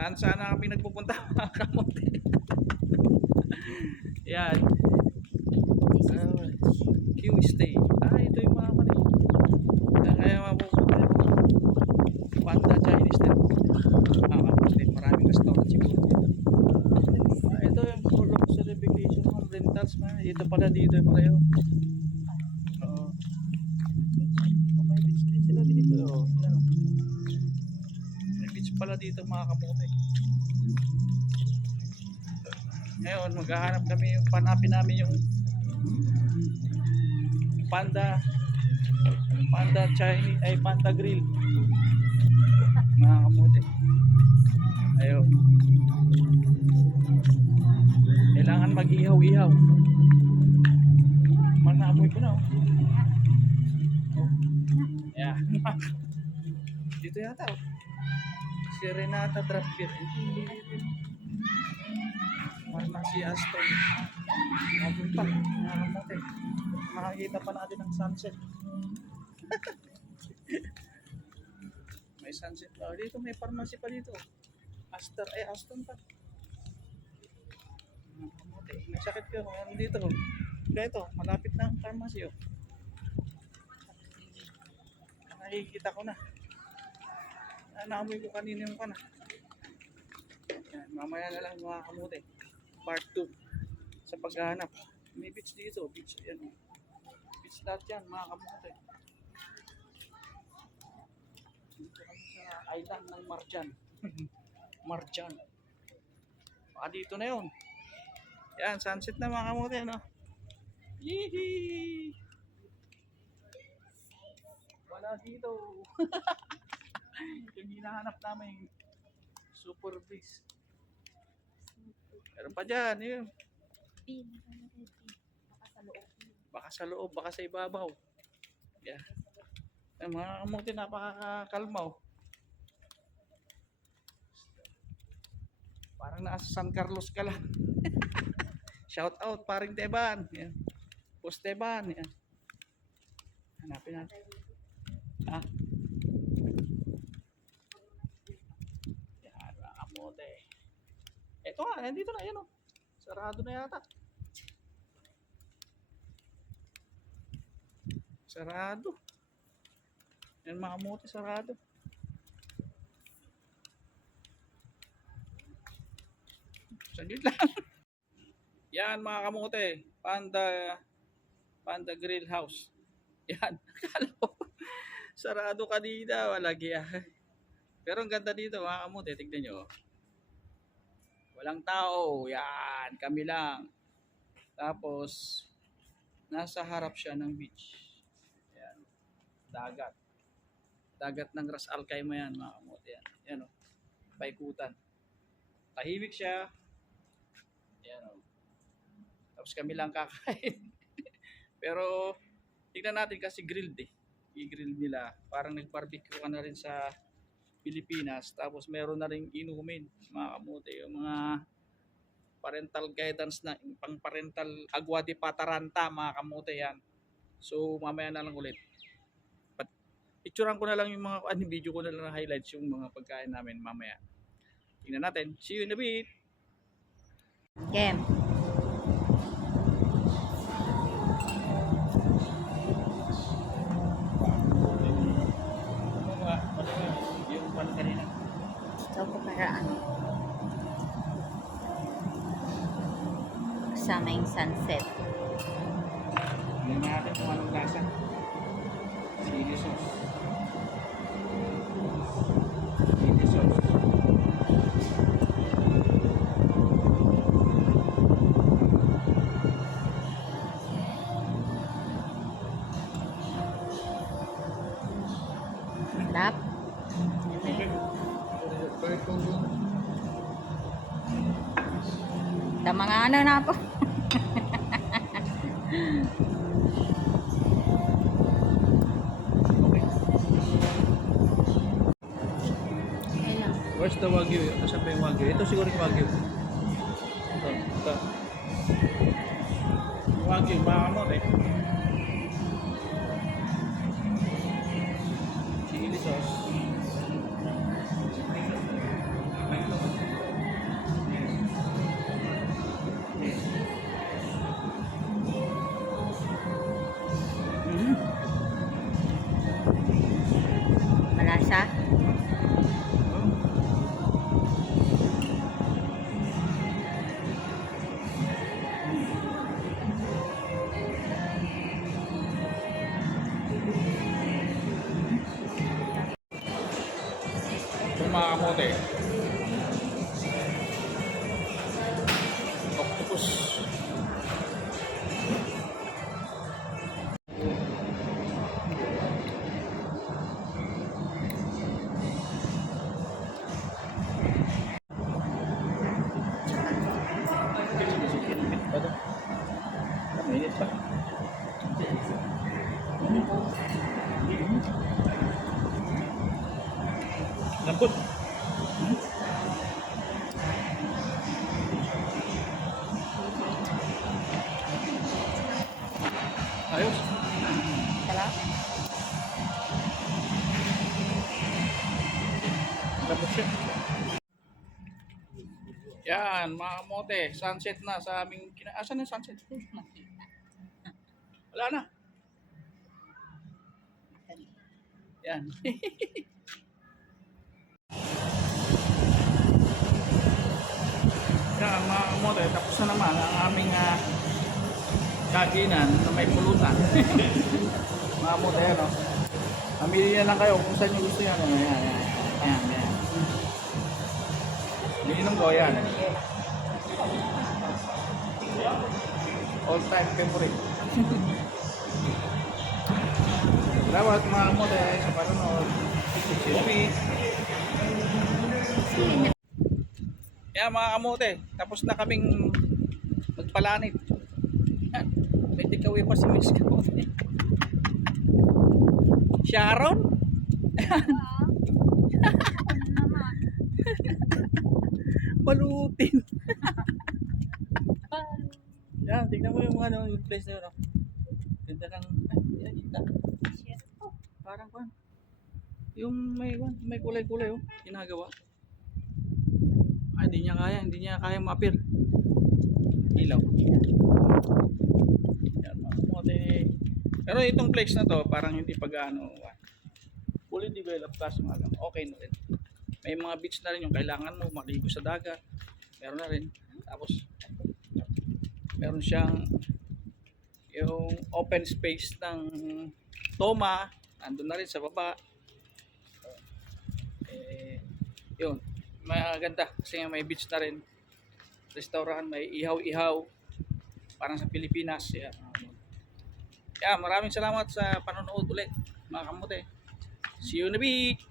Saan sana kami nagpupunta mga kamote. Yan. Ah, Q stay. Ah, ito yung mga mali. Ah, Kaya mapupunta yung Panda Chinese din. Ah, kamote. Maraming restaurant siguro. Ah, ito yung for luxury vacation home rentals. Man. Ito pala dito pala yun. Dito mga kamote. Ngayon, maghahanap kami yung panapin namin yung panda panda Chinese ay panda grill mga kamote ayun kailangan mag-ihaw-ihaw manamoy ko na oh. oh. yeah dito yata oh. Si Renata Drapier dito Parang si Aston. Mabul pa. Nakakamote. Makakita pa natin ang sunset. may sunset pa. Dito may pharmacy pa dito. Astor, eh Aston pa. Nakakamote. May sakit ka. Ano dito? Kaya ito, malapit na ang pharmacy. Oh. Nakikita ko na. Ah, Naamoy ko kanina yung kana. Yan, mamaya na lang mga kamote part 2 sa paghahanap. May beach dito, beach yan. oh. Beach lahat yan, mga kamote. Dito kami sa island ng Marjan. Marjan. Baka dito na yun. Yan, sunset na mga kamote, no? Yee! Wala dito. Yung hinahanap namin, super breeze. Meron pa dyan, yun. Baka sa loob, baka sa ibabaw. Yeah. Ay, mga kamuti, napakakalma oh. Parang nasa San Carlos ka lang. Shout out, paring Teban. Yan. Post Teban. Yan. Hanapin natin. Ah. Yan, mga kamote. Ito nga, nandito na, yan oh. Sarado na yata. Sarado. Yan mga kamote, sarado. Saglit lang. Yan mga kamote, Panda Panda Grill House. Yan, akala ko sarado kanina, wala giya. Pero ang ganda dito mga kamote, tignan nyo. Walang tao, yan, kami lang. Tapos, nasa harap siya ng beach. Yan, dagat. Dagat ng Ras Al Khaimah yan mga kamote. Yan, yan o, paikutan. Tahimik siya. Yan o. Tapos kami lang kakain. Pero, tignan natin kasi grilled eh. I-grill nila. Parang nag-barbecue ka na rin sa Pilipinas. Tapos meron na rin inumin. Mga kamote. Yung mga parental guidance na pang parental agwa pataranta mga kamote yan. So mamaya na lang ulit. But, picturean ko na lang yung mga ano, video ko na lang highlights yung mga pagkain namin mamaya. Tingnan natin. See you in a bit. Game. Sunset. Tingnan natin kung anong lasa. Chili sauce. Chili sauce. Tap. Da mga ano na po. The wagyu? Nasaan pa yung wagyu? Ito siguro yung wagyu. Ito. Ito. Wagyu, baka mo eh. Mga kamote. Octopus. Lambot. Ayos. Sarap. Lambot siya. Yan, mga kamote. Sunset na sa aming... Kina Asan yung sunset? Wala na. Yan. Yan, mga kamote. Tapos na naman ang aming uh, kaginan na may pulutan. mga kamote, ano? Mamili na lang kayo kung saan nyo gusto yan. Ayan, ayan, ayan. ayan. Iniinom ko, yan. All time favorite. Salamat mga kamote sa panonood. Silpi. Yan mga kamote, tapos na kaming magpalanit. Yan. May takeaway pa si Miss Kamote. Sharon? Balutin. Yan, tignan mo yung ano, yung place na yun. oh. Ganda ng, ay, yan, ganda. Parang kwan. Yung may, may kulay-kulay oh, ginagawa. Ah, hindi niya kaya, hindi niya kaya mapir. Ilaw. Yan. Pero itong place na to, parang hindi pa gaano, ah, fully developed kaso nga lang, okay na rin. May mga beach na rin yung kailangan mo, maligo sa dagat. Meron na rin. Tapos, meron siyang yung open space ng Toma, nandun na rin sa baba. Eh, yun, maganda kasi nga may beach na rin. Restaurant, may ihaw-ihaw. Parang sa Pilipinas. Yan. Yeah, maraming salamat sa panonood ulit, mga kamote. See you in a week!